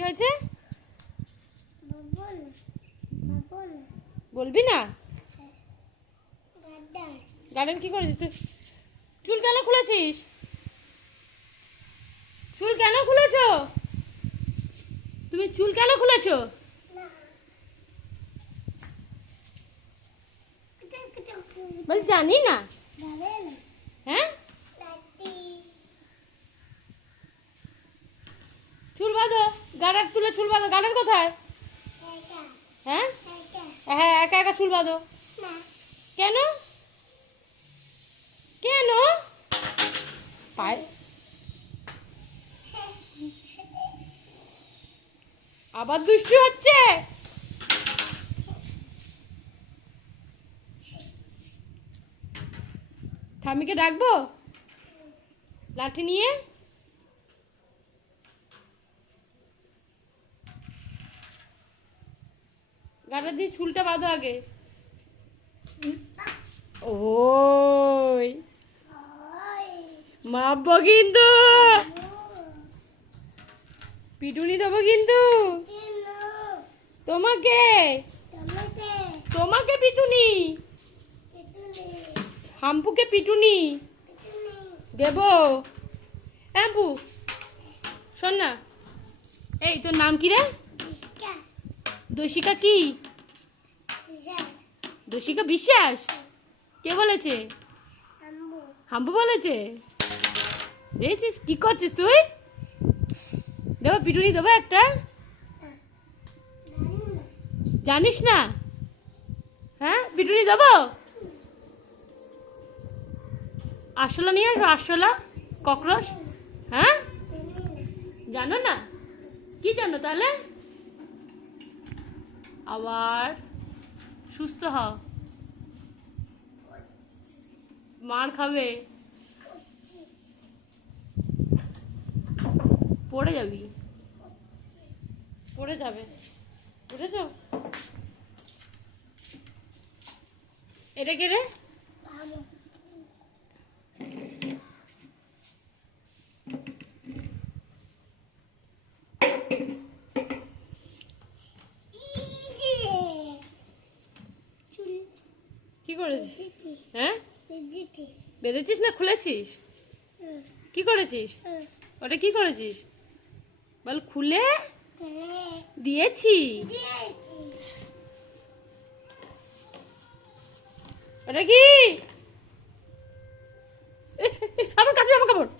কি হয়েছে? বলবি না? গার্ডেন কি করেছিস তুই? চুল কেন খুলেছিস? চুল কেন খুলেছো? তুমি চুল কেন খুলেছো? বল জানি না। হ্যাঁ, চুল বাঁধো। গার্ডার তুলে চুল বাঁধো। গার্ডার কোথায়? হ্যাঁ হ্যাঁ, একা একা চুল বাঁধো। কেন কেন? পায়ে আবার দুষ্টু হচ্ছে। ঠামিকে ডাকবো লাঠি নিয়ে? গাটা দিয়ে চুলটা বাঁধো আগে। ওই মাপবো কিন্তু, পিটুনি দেবো কিন্তু তোমাকে। তোমাকে পিটুনি, হাম্পুকে পিটুনি দেবো। হ্যাম্পু শোন না, এই তোর নাম কি রে? দোষিকা কি? দোষিকা বিশ্বাস? কে বলেছে? হাম্পু বলেছে। দেখছিস কি করছিস তুই? দেবো পিটুনি দেবো একটা? জানিস না? হ্যাঁ, পিটুনি দেবো। আরশোলা নিয়ে আসবো, আরশোলা ককরোচ। হ্যাঁ, জানো না? কি জানো তাহলে? আবার সুস্থ হও, মার খাবে, পড়ে যাবি, পড়ে যাবে। বুঝেছ? এটা কে রে? কি করেছিস? হ্যাঁ, বেঁধেছিস না খুলেছিস? কি করেছিস? ওটা কি করেছিস বল? খুলে দিয়েছি। ওটা কি? আমার কাছে, আমার কাপড়।